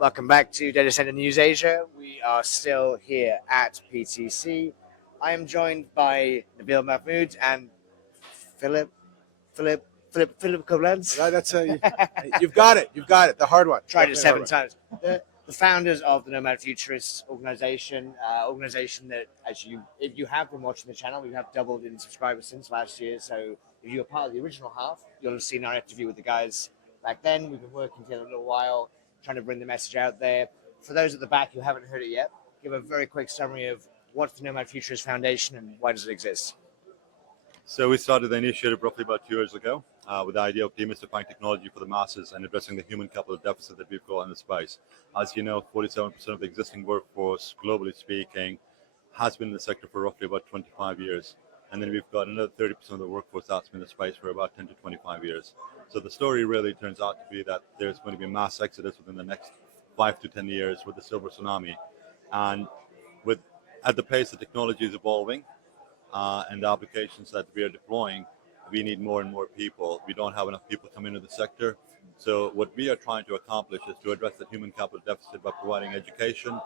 Welcome back to Data Center News Asia. We are still here at PTC. I am joined by Nabeel, Mahmood, and Phillip, Phillip Koblence. That's you've got it. You've got it. The hard one. Tried it Definitely 7 times. The founders of the Nomad Futurist organization that, if you have been watching the channel, we have doubled in subscribers since last year. So if you were part of the original half, you'll have seen our interview with the guys back then. We've been working together a little while, trying to bring the message out there. For those at the back who haven't heard it yet, give a very quick summary of what's the Nomad Futurist Foundation and why does it exist? So we started the initiative roughly about 2 years ago with the idea of demystifying technology for the masses and addressing the human capital deficit that we've got in the space. As you know, 47% of the existing workforce, globally speaking, has been in the sector for roughly about 25 years. And then we've got another 30% of the workforce that's been in the space for about 10 to 25 years. So the story really turns out to be that there's going to be a mass exodus within the next 5 to 10 years with the silver tsunami. And at the pace the technology is evolving, and the applications that we are deploying, we need more and more people. We don't have enough people coming into the sector. So what we are trying to accomplish is to address the human capital deficit by providing education,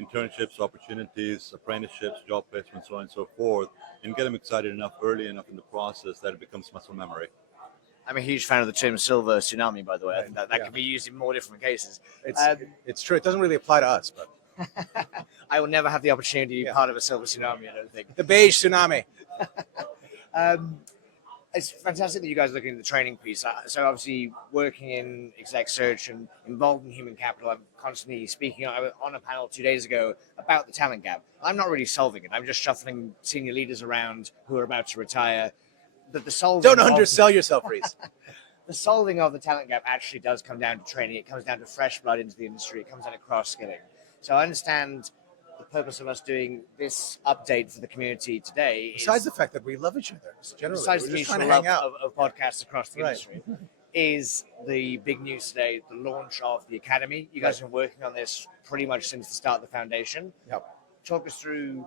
internships, opportunities, apprenticeships, job placements, so on and so forth, and get them excited enough early enough in the process that it becomes muscle memory. I'm a huge fan of the term silver tsunami, by the way. I think that can be used in more different cases. It's true. It doesn't really apply to us, but I will never have the opportunity to be part of a silver tsunami, I don't think. the beige tsunami. It's fantastic that you guys are looking at the training piece. So obviously working in exec search and involved in human capital, I'm constantly speaking on a panel 2 days ago about the talent gap. I'm not really solving it. I'm just shuffling senior leaders around who are about to retire. But the solving Don't undersell yourself, Reese. The solving of the talent gap actually does come down to training. It comes down to fresh blood into the industry. It comes down to cross-skilling. So I understand the purpose of us doing this update for the community today. Besides the fact that we love each other, generally, besides we're the just mutual trying to hang love out. of podcasts across the industry, is the big news today, the launch of the Academy. You guys have been working on this pretty much since the start of the foundation. Yep. Talk us through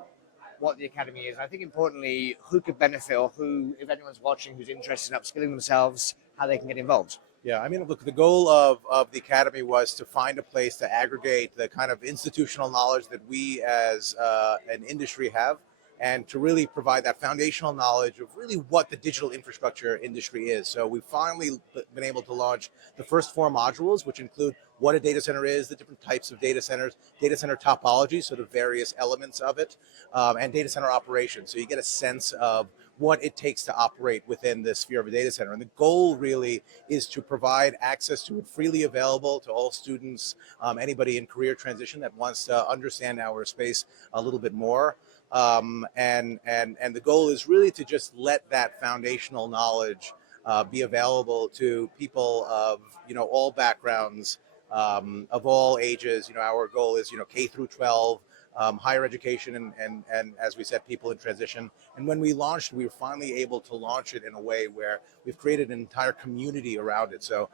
what the Academy is. I think importantly, who could benefit, or who, if anyone's watching who's interested in upskilling themselves, how they can get involved. Yeah, I mean, look, the goal of the Academy was to find a place to aggregate the kind of institutional knowledge that we as an industry have, and to really provide that foundational knowledge of really what the digital infrastructure industry is. So we've finally been able to launch the first 4 modules, which include what a data center is, the different types of data centers, data center topology, so the various elements of it, and data center operations. So you get a sense of what it takes to operate within the sphere of a data center. And the goal really is to provide access to it freely available to all students, anybody in career transition that wants to understand our space a little bit more. And the goal is really to just let that foundational knowledge be available to people of all backgrounds, of all ages. Our goal is K through 12, higher education, and as we said, people in transition. And when we launched, we were finally able to launch it in a way where we've created an entire community around it, so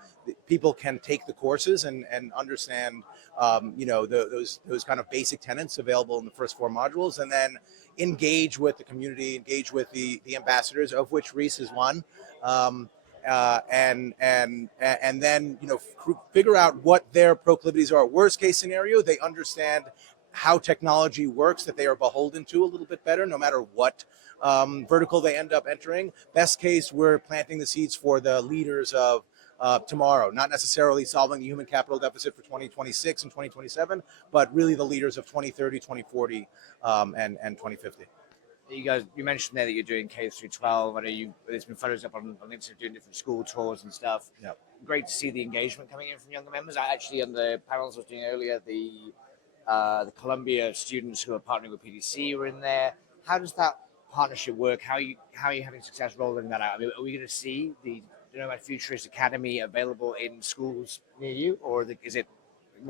people can take the courses and understand those kind of basic tenets available in the first 4 modules, and then engage with the community, engage with the ambassadors, of which Reese is one. And then figure out what their proclivities are. Worst case scenario, they understand how technology works, that they are beholden to a little bit better, no matter what vertical they end up entering. Best case, we're planting the seeds for the leaders of tomorrow, not necessarily solving the human capital deficit for 2026 and 2027, but really the leaders of 2030, 2040, and 2050. You mentioned there that you're doing K through 12. I know there's been photos up on LinkedIn doing different school tours and stuff. Yep. Great to see the engagement coming in from younger members. I actually, on the panels I was doing earlier, the Columbia students who are partnering with PTC were in there. How does that partnership work? How are you having success rolling that out? I mean, are we going to see the Nomad Futurist Academy available in schools near you, or is it?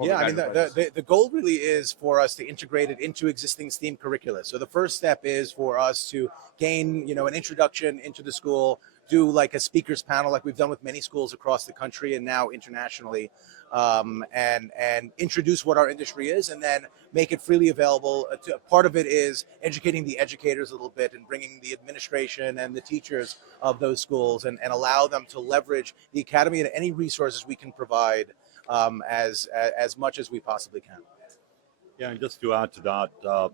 Yeah, I mean, the goal really is for us to integrate it into existing STEAM curricula. So the first step is for us to gain, an introduction into the school, do like a speakers panel like we've done with many schools across the country and now internationally, and introduce what our industry is, and then make it freely available. Part of it is educating the educators a little bit and bringing the administration and the teachers of those schools and allow them to leverage the Academy and any resources we can provide as much as we possibly can. Yeah, and just to add to that,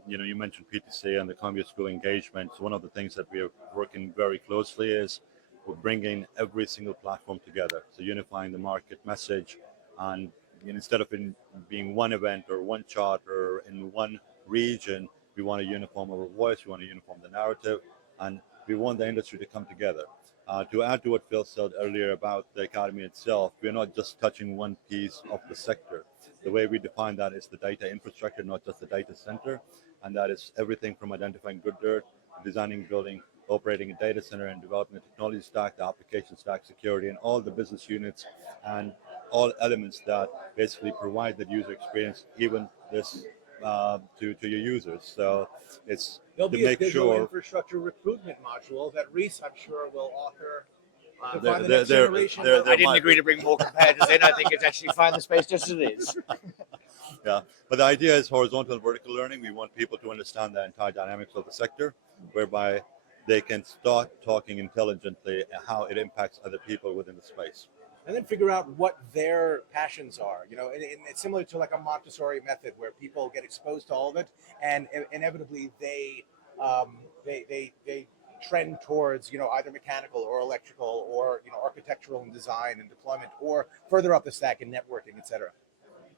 you mentioned PTC and the Columbia School engagement. So one of the things that we are working very closely is we're bringing every single platform together. So unifying the market message, and instead of being one event or one charter in one region, we want to uniform our voice, we want to uniform the narrative, and we want the industry to come together. To add to what Phil said earlier about the academy itself, we're not just touching one piece of the sector. The way we define that is the data infrastructure, not just the data center, and that is everything from identifying good dirt, designing, building, operating a data center, and developing the technology stack, the application stack, security, and all the business units and all elements that basically provide that user experience, even this to your users. So it's There'll to be a make digital sure. infrastructure recruitment module that Reese, I'm sure, will author to There- find the there- next there- generation. there- of- I didn't might agree be. to bring more competitors in. I think it's actually fine the space just as it is. Yeah, but the idea is horizontal and vertical learning. We want people to understand the entire dynamics of the sector, whereby they can start talking intelligently how it impacts other people within the space. And then figure out what their passions are. And it's similar to like a Montessori method where people get exposed to all of it, and inevitably they trend towards either mechanical or electrical or architectural and design and deployment, or further up the stack in networking, etc.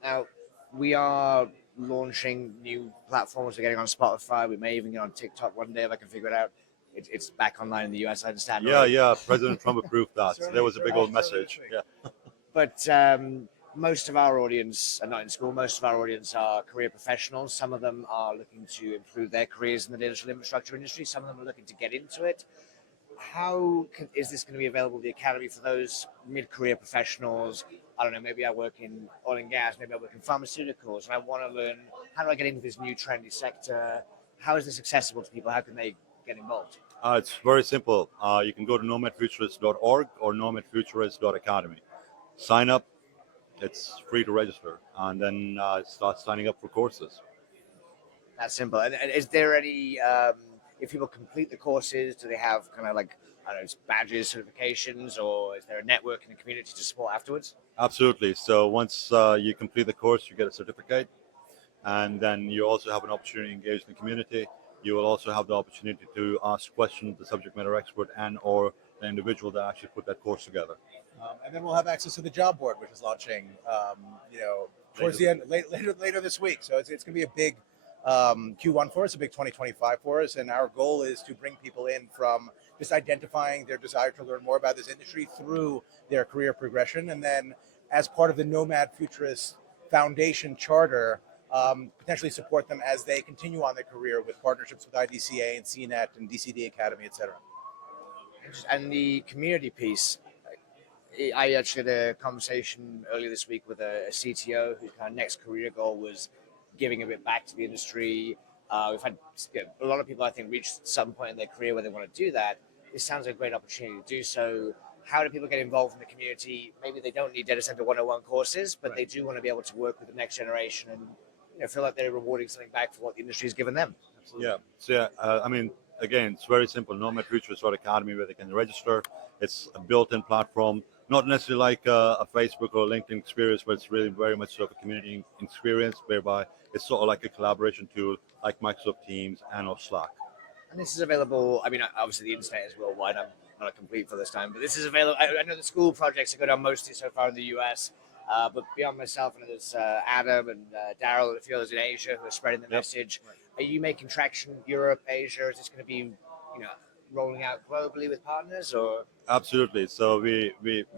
Now, we are launching new platforms. We're getting on Spotify. We may even get on TikTok one day if I can figure it out. It's back online in the US, I understand. Yeah, already. yeah. President Trump approved that. So there was a big old Certainly, message. certainly. Yeah. But most of our audience are not in school. Most of our audience are career professionals. Some of them are looking to improve their careers in the digital infrastructure industry. Some of them are looking to get into it. Is this going to be available the academy for those mid-career professionals? I don't know, maybe I work in oil and gas, maybe I work in pharmaceuticals, and I want to learn how do I get into this new trendy sector? How is this accessible to people? How can they get involved? It's very simple. You can go to nomadfuturist.org or nomadfuturist.academy. Sign up. It's free to register, and then start signing up for courses. That's simple. And is there any, if people complete the courses, do they have kind of like, I don't know, badges, certifications, or is there a network and a community to support afterwards? Absolutely. So once you complete the course, you get a certificate, and then you also have an opportunity to engage in the community. You will also have the opportunity to ask questions the subject matter expert and or the individual that actually put that course together. And then we'll have access to the job board, which is launching, towards the end later this week. So it's going to be a big Q1 for us, a big 2025 for us, and our goal is to bring people in from just identifying their desire to learn more about this industry through their career progression, and then as part of the Nomad Futurist Foundation charter, potentially support them as they continue on their career with partnerships with IDCA and CNET and DCD Academy, etc. And the community piece, I actually had a conversation earlier this week with a CTO whose kind of next career goal was giving a bit back to the industry. We've had a lot of people, I think, reach some point in their career where they want to do that. This sounds like a great opportunity to do so. How do people get involved in the community? Maybe they don't need Data Center 101 courses, but they do want to be able to work with the next generation and feel like they're rewarding something back for what the industry has given them. Absolutely. Yeah. So I mean, again, it's very simple. Nomad Futurist Academy, where they can register. It's a built-in platform, not necessarily like a Facebook or LinkedIn experience, but it's really very much sort of a community experience, whereby it's sort of like a collaboration tool, like Microsoft Teams and or Slack. And this is available. I mean, obviously the internet is worldwide. I'm not a complete for this time, but this is available. I know the school projects are going on mostly so far in the US, but beyond myself, I know there's Adam and Daryl and a few others in Asia who are spreading the message. Right. Are you making traction Europe, Asia? Is this going to be, rolling out globally with partners or? Absolutely. So we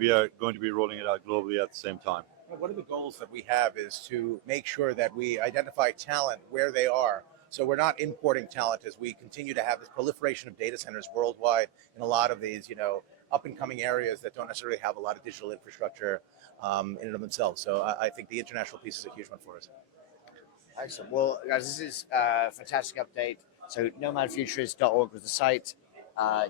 are going to be rolling it out globally at the same time. One of the goals that we have is to make sure that we identify talent where they are. So we're not importing talent as we continue to have this proliferation of data centers worldwide in a lot of these, up and coming areas that don't necessarily have a lot of digital infrastructure in and of themselves. So I think the international piece is a huge one for us. Excellent. Well, guys, this is a fantastic update. So nomadfuturist.org was the site.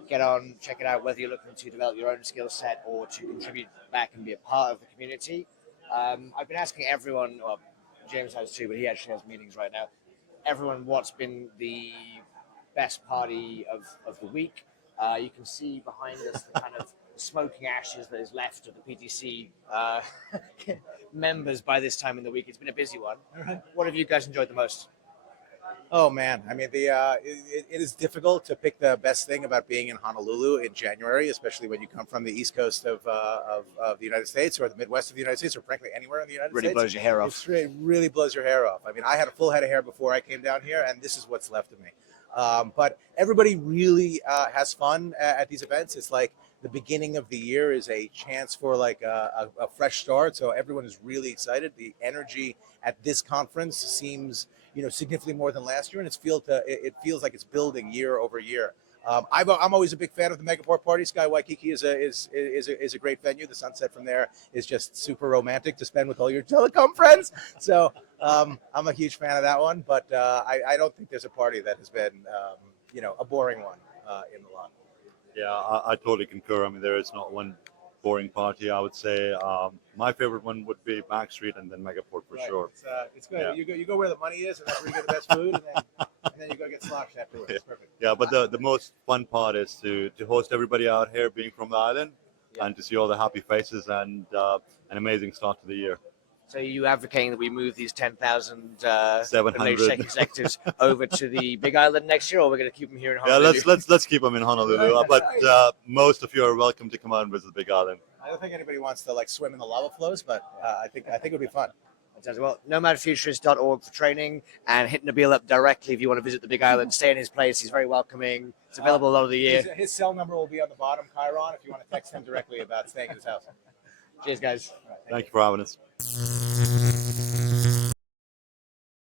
Get on, check it out, whether you're looking to develop your own skill set or to contribute back and be a part of the community. I've been asking everyone, well, James has too, but he actually has meetings right now. Everyone, what's been the best party of the week? You can see behind us the kind of smoking ashes that is left of the PTC members by this time in the week. It's been a busy one. What have you guys enjoyed the most? Oh man, I mean, it is difficult to pick the best thing about being in Honolulu in January, especially when you come from the East Coast of the United States or the Midwest of the United States, or frankly anywhere in the United Really States. blows your hair off. It really blows your hair off. I mean, I had a full head of hair before I came down here, and this is what's left of me. But everybody really has fun at these events. It's like the beginning of the year is a chance for like a fresh start. So everyone is really excited. The energy at this conference seems, significantly more than last year, and it feels like it's building year over year. I'm always a big fan of the Megaport Party. Sky Waikiki is a great venue. The sunset from there is just super romantic to spend with all your telecom friends. So I'm a huge fan of that one. But I don't think there's a party that has been a boring one in the lot. Yeah, I totally concur. I mean, there is not one boring party, I would say. My favorite one would be Backstreet and then Megaport for sure. It's good. Yeah. You go where the money is, and that's where you get the best food, and then you go get sloshed afterwards. It's perfect. Yeah, but the most fun part is to host everybody out here, being from the island, and to see all the happy faces and an amazing start to the year. So are you advocating that we move these 10,000 700 executives over to the Big Island next year, or we're going to keep them here in Honolulu? Yeah, let's keep them in Honolulu. But most of you are welcome to come out and visit the Big Island. I don't think anybody wants to swim in the lava flows, but I think it would be fun. Well, nomadfuturist.org for training, and hit Nabeel up directly if you want to visit the Big Island. Stay in his place. He's very welcoming. It's available a lot of the year. His cell number will be on the bottom, Chiron, if you want to text him directly about staying at his house. Cheers, guys. Thank you for having us.